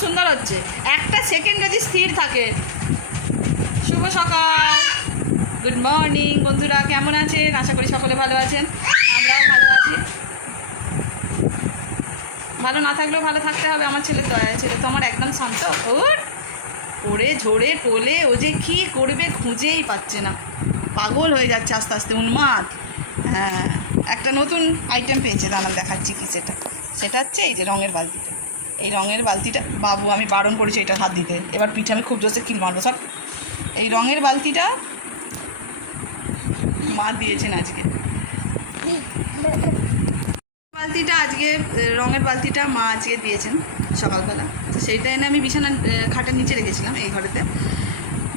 সুন্দর হচ্ছে। একটা সেকেন্ড যদি স্থির থাকে। শুভ সকাল। গুড মর্নিং বন্ধুরা, কেমন আছেন? আশা করি সকলে ভালো আছেন। আমরাও ভালো আছি। ভালো না থাকলেও ভালো থাকতে হবে, আমার ছেলের দয়া, ছেলে তো আমার একদম শান্ত। ওর পড়ে, ঝরে টোলে ও যে কী করবে খুঁজেই পাচ্ছে না। পাগল হয়ে যাচ্ছে আস্তে আস্তে, উন্মাদ। হ্যাঁ একটা নতুন আইটেম পেয়েছে, দাঁড়ান দেখাচ্ছি কি সেটা। সেটা হচ্ছে এই যে রঙের বালতিটা। এই রঙের বালতিটা, বাবু আমি বারণ করেছি এটা হাত দিতে। এবার পিঠে আমি খুব জোরসে কিল মারবো সব এই রঙের বালতিটা মা দিয়েছেন আজকে। বালতিটা আজকে রঙের বালতিটা মা আজকে দিয়েছেন সকালবেলা। তো সেইটা এনে আমি বিছানা খাটের নিচে রেখেছিলাম এই ঘরেতে।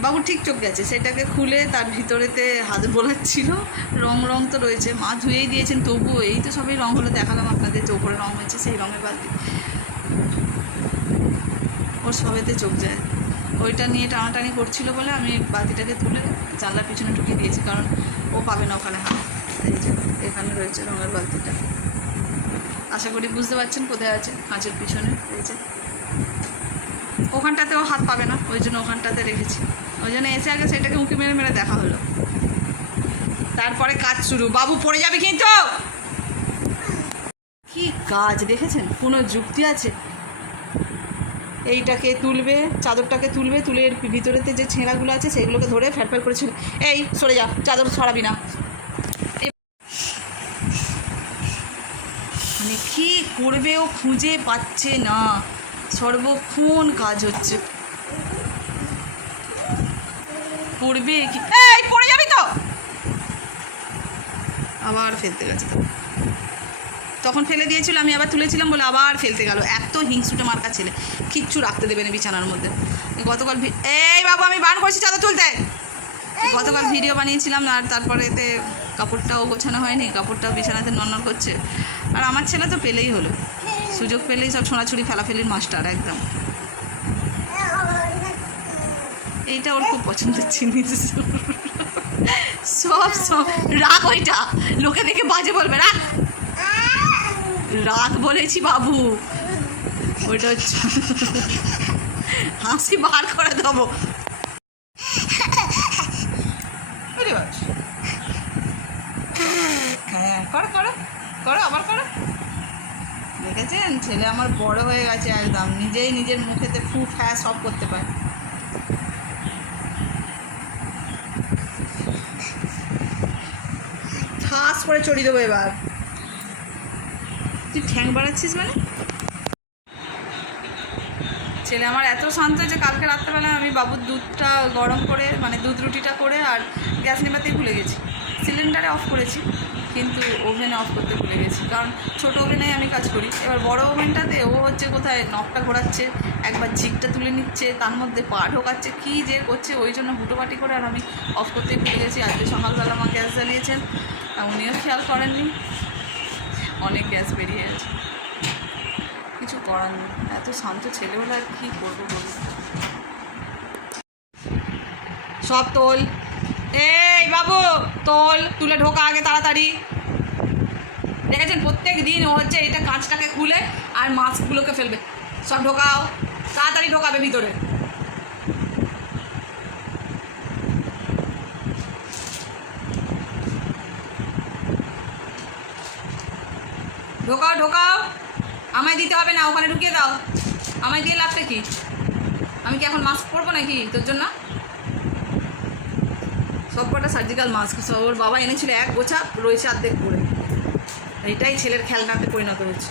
বাবু ঠিক চোখ গেছে, সেটাকে খুলে তার ভিতরেতে হাত বোলাচ্ছিল। রং রং তো রয়েছে, মা ধুয়েই দিয়েছেন, তবুও এই তো সবই রং হলো, দেখালাম আপনাদের ওপরে রং হয়েছে সেই রঙের বালতি। ওর সবেতে চোখ যায়। ওইটা নিয়ে টানাটানি করছিল বলে আমি বালতিটাকে তুলে জানলার পিছনে ঢুকিয়ে দিয়েছি, কারণ ও পাবে না ওখানে হাত। এই যে, এখানে রয়েছে রঙের বালতিটা। আশা করি বুঝতে পারছেন কোথায় আছে কাঁচের পিছনে, এই যে। ওখানটাতেও হাত পাবে না, ওই জন্য ওখানটাতে রেখেছি। ওই জন্য এসে আগে সেটাকে উঁকি মেরে মেরে দেখা হলো। তারপরে কাজ শুরু। বাবু, পড়ে যাবে কিন্তু! কি কাজ দেখেছেন? কোনো যুক্তি আছে? এইটাকে তুলবে, চাদরটাকে তুলবে, তুলে এর ভিতরেতে যে ছেঁড়াগুলো আছে সেগুলোকে ধরে ফ্যাট করে এই, সরে যা, চাদর ছড়াবি না। মানে কি করবে ও খুঁজে পাচ্ছে না। সর্বক্ষণ কাজ হচ্ছে। পড়বে কি এই, পড়ে যাবি তো! আবার ফেলতে গেছে তখন ফেলে দিয়েছিল, আমি আবার তুলেছিলাম বলে আবার ফেলতে গেল। এত হিংসুটে মার্কা ছেলে, কিচ্ছু রাখতে দেবে না বিছানার মধ্যে। গতকাল এই বাবু, আমি বান করছি, চাদর তুলতে। গতকাল ভিডিও বানিয়েছিলাম আর তারপরে এতে কাপড়টাও গোছানো হয়নি, কাপড়টাও বিছানাতে নড়নড় করছে। আর আমার ছেলে তো পেলেই হলো। সুযোগ পেলেই সব ছোঁড়াছুড়ি ফেলাফেলির মাস্টার, একদম। এইটা ওর খুব পছন্দের জিনিস। সব সব, রাগ ওইটা। লোকে দেখে বাজে বলবে, রাগ। রাগ বলেছি বাবু। ওইটা হচ্ছে হাসি বার করে দেবো। হ্যাঁ করো করো করো, আবার করো। দেখেছেন? ছেলে আমার বড় হয়ে গেছে একদম। নিজেই নিজের মুখেতে ফু, ফ্যা সব করতে পারে। ঠাস করে চড়িয়ে দেবো এবার। তুই ঠ্যাং বাড়াচ্ছিস মানে? ছেলে আমার এত শান্ত যে কালকে রাত্রেবেলা আমি বাবুর দুধটা গরম করে মানে দুধ রুটিটা করে আর গ্যাস নেভাতেই ভুলে গেছি। সিলিন্ডারে অফ করেছি, কিন্তু ওভেনে অফ করতে ভুলে গেছি। কারণ ছোটো ওভেনে আমি কাজ করি। এবার বড় ওভেনটাতে ও হচ্ছে কোথায় নখটা ঘোরাচ্ছে, একবার ঝিকটা তুলে নিচ্ছে, তার মধ্যে পা ঢোকাচ্ছে, কী যে করছে, ওই জন্য হুটোপাটি করে আর আমি অফ করতে ভুলে গেছি। আজকে সকালবেলা আমার গ্যাস জ্বালিয়েছেন উনিও খেয়াল করেননি। অনেক গ্যাস বেরিয়ে গেছে। কিছু করার নেই। এত শান্ত ছেলে হলে আর কী করব বলুন? সব তোল। এই বাবু, তোল। তুলে ঢোকা আগে তাড়াতাড়ি। দেখেছেন, প্রত্যেক দিন ও হচ্ছে এটা কাঁচটাকে খুলে আর মাস্কগুলোকে ফেলবে। সব ঢোকাও। তাড়াতাড়ি ঢোকাবে ভিতরে। ঢোকাও ঢোকাও। আমায় দিতে হবে না, ওখানে ঢুকিয়ে দাও। আমায় দিয়ে লাভটা কি? আমি কি এখন মাস্ক পরবো নাকি তোর জন্য? সব কটা সার্জিক্যাল মাস্ক ওর বাবা এনেছিল এক গোছা, রয়েছে অর্ধেক করে এইটাই ছেলের খেলনাতে পরিণত হচ্ছে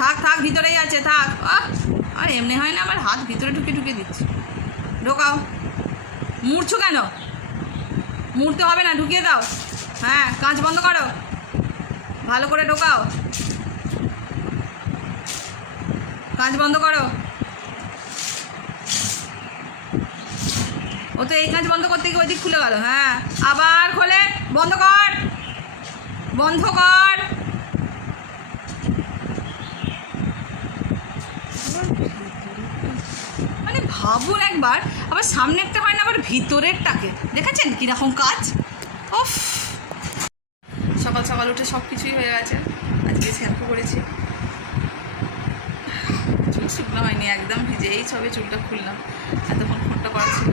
থাক থাক, ভিতরেই আছে, থাক। আর, এমনি হয় না, আমার হাত ভিতরে ঢুকে ঢুকে দিচ্ছে। ঢোকাও। মুড়ছো কেন? মুড়তে হবে না, ঢুকিয়ে দাও। হ্যাঁ কাঁচ বন্ধ করো। ভালো করে ঢোকাও। কাঁচ বন্ধ করো। ও তো এই কাঁচ বন্ধ করতে গিয়ে ওই দিক খুলে গেল। হ্যাঁ আবার খোলে। বন্ধ কর। বন্ধ কর মানে ভাবুন একবার, আবার সামনেরটা হয় না, আবার ভিতরেরটাকে। দেখেছেন কীরকম কাজ? ওফ সকাল সকাল উঠে সব কিছুই হয়ে গেছে। আজকে শ্যাম্পু করেছি। চুল শুকনো হয়নি, একদম ভিজে। এই সবে চুলটা খুললাম। এতক্ষণ ফোনটা করা ছিল।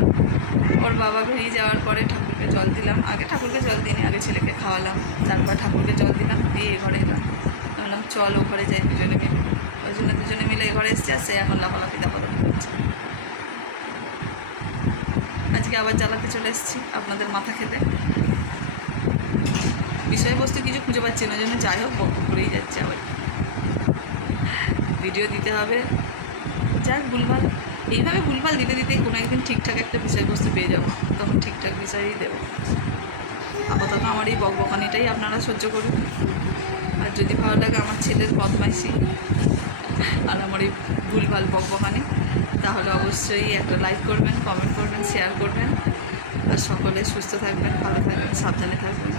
ওর বাবা বেরিয়ে যাওয়ার পরে ঠাকুরকে জল দিলাম। আগে ঠাকুরকে জল দিইনি, আগে ছেলেকে খাওয়ালাম। তারপর ঠাকুরকে জল দিলাম, দিয়ে এ ঘরে এলাম। বললাম, চল ও ঘরে যাই, দুজনে মিলে। ওই জন্য দুজনে মিলে এ ঘরে এসছে, আর সে এখন লাফালাফি দাপাদাপি করছে। আজকে আবার জ্বালাতে চলে এসেছি আপনাদের মাথা খেতে। বিষয়বস্তু কিছু খুঁজে পাচ্ছি না জন্য যাই হোক বক করেই যাচ্ছে আবার। ভিডিও দিতে হবে। যাক, ভুলভাল। এইভাবে ভুলভাল দিতে দিতে কোনো একদিন ঠিকঠাক একটা বিষয়বস্তু পেয়ে যাব। তখন ঠিকঠাক বিষয়ই দেবো। আপাতত আমার এই বকবকানিটাই আপনারা সহ্য করুন। আর যদি ভালো লাগে আমার ছেলের বদমাইশি আর আমার এই ভুলভাল বকবহানি, তাহলে অবশ্যই একটা লাইক করবেন কমেন্ট করবেন শেয়ার করবেন। আর সকলে সুস্থ থাকবেন, ভালো থাকবেন, সাবধানে থাকবেন।